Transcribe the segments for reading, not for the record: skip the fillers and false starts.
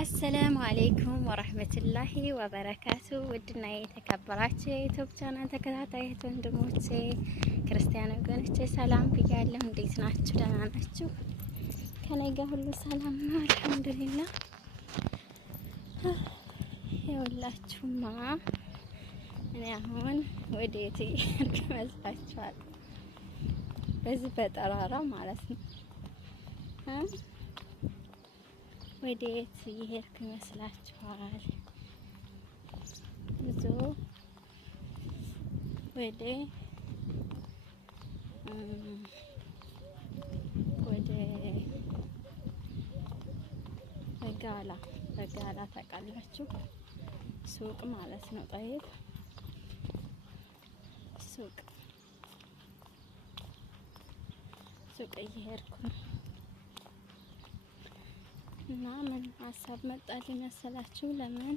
አሰላሙ አለይኩም ወራህመቱላሂ ወበረካቱ። ውድና የተከበራችሁ የዩቲዩብ ቻናል ተከታታዮች ወንድሞቼ ክርስቲያን ወገኖቼ ሰላም ብያለሁ። እንዴት ናችሁ? ደህና ናችሁ? ከኔ ጋር ሁሉ ሰላም ነው አልሐምዱሊላህ። ይኸውላችሁማ እኔ አሁን ወዴት ይመስላችኋል? በዚህ በጠራራ ማለት ነው ወዴት እየሄድኩ ይመስላችኋል? ጉዞ ወደ በጋላ ታውቃላችሁ? ሱቅ ማለት ነው። ጠይብ ሱቅ እየሄድኩ ነው። እና ምን ሀሳብ መጣልኝ መሰላችሁ? ለምን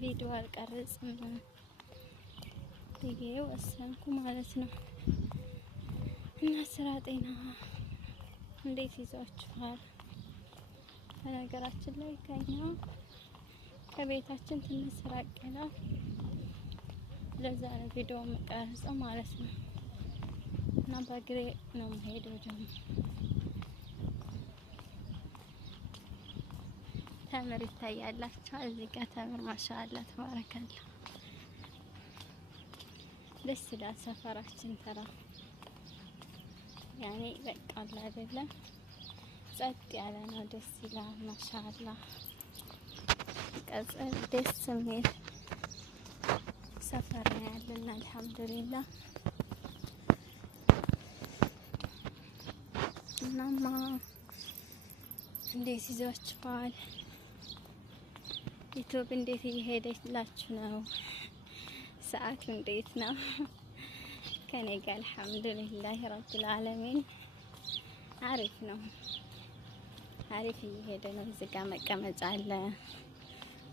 ቪዲዮ አልቀርጽም ብዬ ወሰንኩ ማለት ነው። እና ስራ ጤና እንዴት ይዟችኋል? በነገራችን ላይ ከቤታችን ትንሽ ራቅ ይላል። ለዛ ነው ቪዲዮ የምቀርጸው ማለት ነው። እና በእግሬ ነው የምሄደው ደግሞ ተምር ይታያላችኋል። እዚህ ጋር ተምር ማሻአላ ተባረከላ። ደስ ይላል ሰፈራችን ተራ ያኔ በቃ አይደለም ጸጥ ያለ ነው። ደስ ይላል ማሻአላ። ቀጽል ደስ የሚል ሰፈር ነው ያለን አልሐምዱሊላህ። እናማ እንዴት ይዟችኋል? ዩቲዩብ እንዴት እየሄደላችሁ ነው? ሰዓቱ እንዴት ነው? ከኔ ጋር አልሐምዱሊላህ ረብል ዓለሚን አሪፍ ነው። አሪፍ እየሄደ ነው። እዚህ ጋር መቀመጫ አለ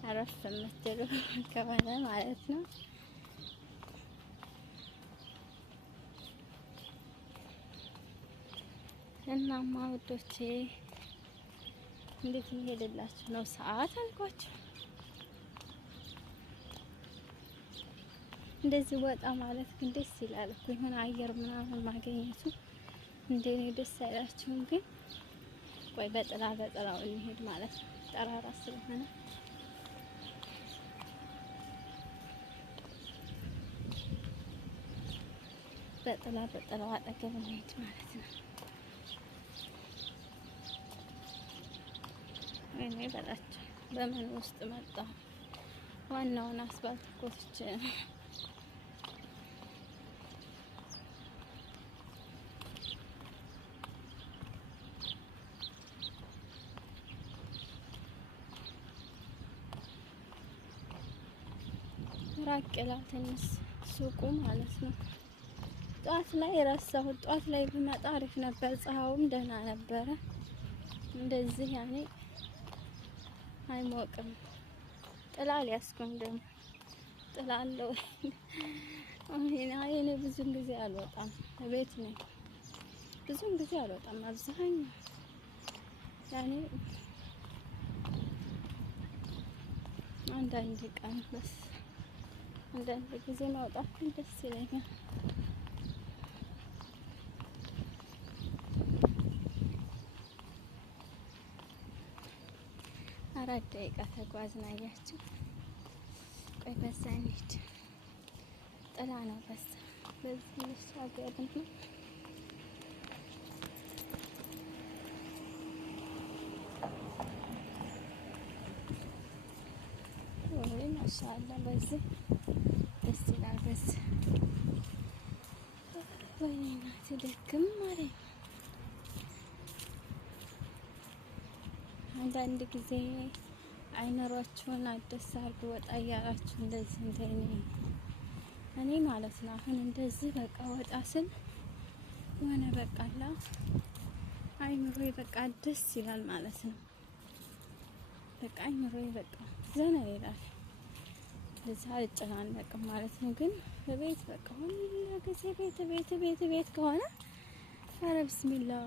አረፍ የምትሉ ከሆነ ማለት ነው። እናማ ውዶቼ እንዴት እየሄደላችሁ ነው? ሰዓት አልኳችሁ። እንደዚህ ወጣ ማለት ግን ደስ ይላል እኮ የሆነ አየር ምናምን ማግኘቱ እንደኔ ደስ አይላችሁም? ግን ቆይ በጥላው እንሄድ ማለት ነው። ጠራራ ስለሆነ በጥላው አጠገብ እንሄድ ማለት ነው። እኔ በላቸው በምን ውስጥ መጣ? ዋናውን አስፋልት ኮትቼ ራቅ ይላል ትንሽ ሱቁ ማለት ነው። ጧት ላይ ረሳሁት። ጧት ላይ ብመጣ አሪፍ ነበር። ፀሐዩም ደህና ነበረ። እንደዚህ ያኔ አይሞቅም። ጥላ አልያዝኩም ደግሞ ጥላ አለው። እኔ ብዙም ጊዜ አልወጣም፣ ቤት ነኝ። ብዙም ጊዜ አልወጣም። አብዛኛው ያኔ አንዳንድ ቀን በስ አንዳንድ ጊዜ ማውጣት ደስ ይለኛል። አራት ደቂቃ ተጓዝን። አያችሁ? ቆይ በዛ እንሂድ። ጥላ ነው በዚህ ልሻገር ነው። ወይ ማሻአላ በዚህ ደስ ይላል። በዚህ ወይኔ ትደክም ማለት ነው። አንዳንድ ጊዜ አይኖራችሁን አደስ አድርጉ ወጣ እያላችሁ እንደዚህ እኔ ማለት ነው። አሁን እንደዚህ በቃ ወጣ ስል የሆነ በቃላ አይምሮዬ በቃ ደስ ይላል ማለት ነው። በቃ አይምሮዬ በቃ ዘና ይላል። ለዛ አልጨናነቅም ማለት ነው። ግን በቤት በቃ ሁሉ ጊዜ ቤት ከሆነ ኧረ ቢስሚላህ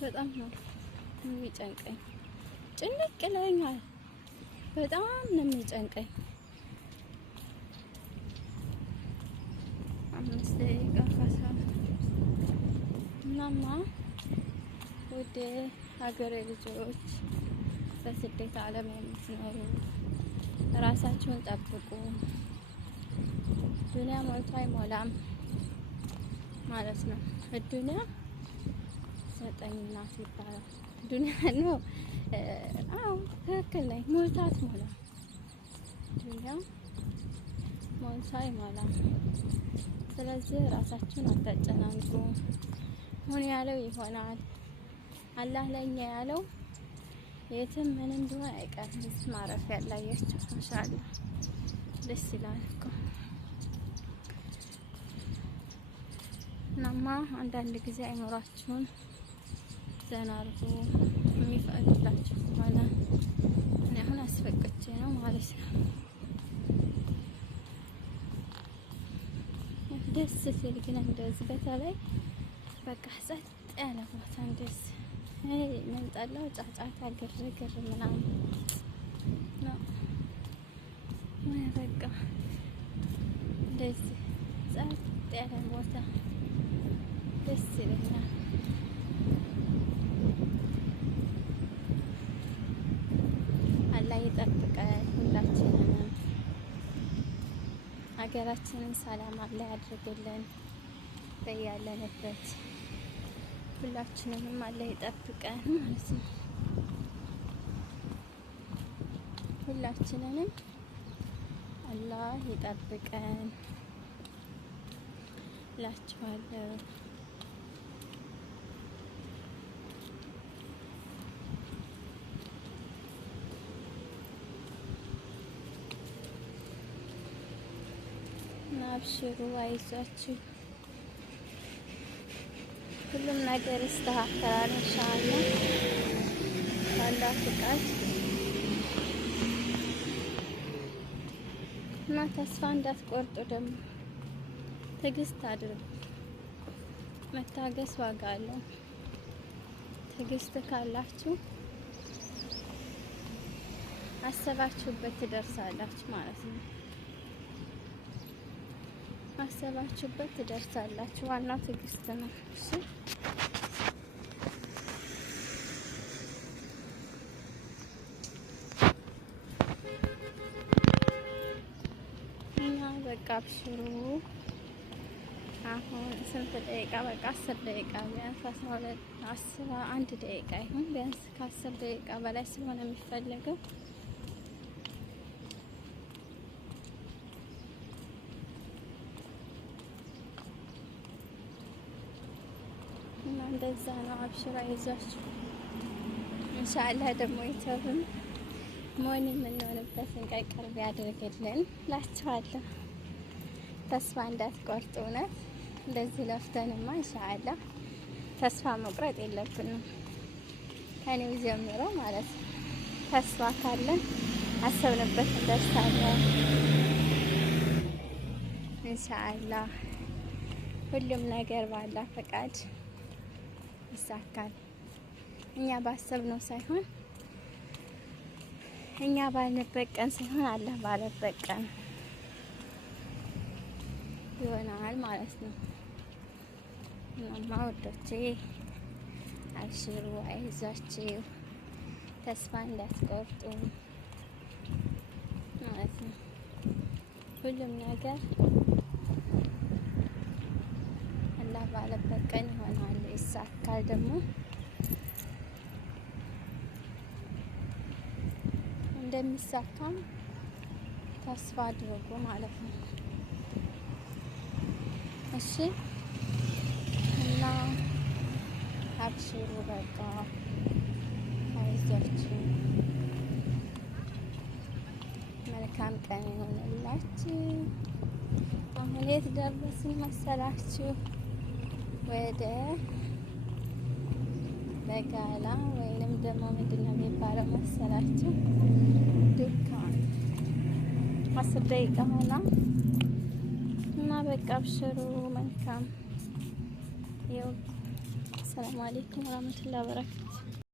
በጣም ነው የሚጨንቀኝ። ጭንቅ ይለኛል። በጣም ነው የሚጨንቀኝ። 5 ደቂቃ እናማ ውድ ሀገሬ ልጆች በስደት ዓለም የምትኖሩ ራሳችሁን ጠብቁ። ዱንያ ሞልቶ አይሞላም ማለት ነው። ዱንያ 9 ናት ይባላል። ዱንያ ነው። አዎ ትክክል ነኝ። ሞልቶ አትሞላም። ዱንያ ሞልቶ አይሞላም። ስለዚህ ራሳችሁን አታጨናንቁ። ሁን ያለው ይሆናል። አላህ ለኛ ያለው የትም ምንም ቢሆን አይቀርም። እዚህ ማረፊያ ያላያችሁ ማሻአላህ ደስ ይላል እኮ። እናማ አንዳንድ ጊዜ አይኖራችሁን ዘና አድርጉ። የሚፈቅድላችሁ ከሆነ እኔ አሁን አስፈቅጄ ነው ማለት ነው። ደስ ሲል ግን እንደዚህ በተለይ በቃ ጸጥ ያለ ቦታ እንደዚህ ምን ጠላው ጫጫታ፣ ግርግር ምናምን ነው። በቃ እንደዚህ ጸጥ ያለ ቦታ ደስ ይለኛል። አላህ ይጠብቀን ሁላችንንም። ሀገራችንን ሰላም አላህ ያድርግልን በያለንበት። ሁላችንንም አላህ ይጠብቀን ማለት ነው። ሁላችንንም አላህ ይጠብቀን እላችኋለሁ። አብሽሩ፣ አይዟችሁ፣ ሁሉም ነገር ይስተካከላል ኢንሻአላህ ባላህ ፍቃድ። እና ተስፋ እንዳትቆርጡ፣ ደግሞ ትዕግስት አድርጉ። መታገስ ዋጋ አለው። ትዕግስት ካላችሁ አሰባችሁበት ትደርሳላችሁ ማለት ነው። አሰባችሁበት ትደርሳላችሁ። ዋናው ትዕግስት ነው። እሺ እና በቃ አብሽሩ። አሁን ስንት ደቂቃ? በቃ 10 ደቂቃ ቢያንስ 11 ደቂቃ ይሁን ቢያንስ ከ10 ደቂቃ በላይ ስለሆነ የሚፈለገው እና እንደዛ ነው። አብሽራ ይዟችሁ ኢንሻአላህ ደግሞ ይተውን ሞኒ የምንሆንበትን ቀን ቅርብ ያድርግልን እላችኋለሁ። ተስፋ እንዳትቆርጡ። እውነት እንደዚህ ለፍተንማ ኢንሻአላህ ተስፋ መቁረጥ የለብንም። ከኔው ጀምሮ ማለት ነው። ተስፋ ካለን አሰብንበት እንደርሳለን ኢንሻአላህ። ሁሉም ነገር ባላ ፈቃድ ይሳካል። እኛ ባሰብነው ሳይሆን እኛ ባልንበት ቀን ሳይሆን አላህ ባለበት ቀን ይሆናል ማለት ነው። እናማ ወዶቼ አብሽሩ፣ አይዟችሁ፣ ተስፋ እንዳትቆርጡ ማለት ነው። ሁሉም ነገር አላህ ባለበት ቀን ይሆናል፣ ይሳካል። ደግሞ እንደሚሳካም ተስፋ አድርጉ ማለት ነው። እሺ እና አብሽሩ፣ በቃ አይዟችሁ፣ መልካም ቀን ይሆንላችሁ። አሁን የት ደረስን መሰላችሁ? ወደ በጋላ ወይንም ደግሞ ምንድነው የሚባለው መሰላችሁ? ዱካን 10 ደቂቃ ሆና እና በቃ አብሽሩ፣ መልካም ይኸው ሰላም አለይኩም ወራህመቱላሂ ወበረካቱ።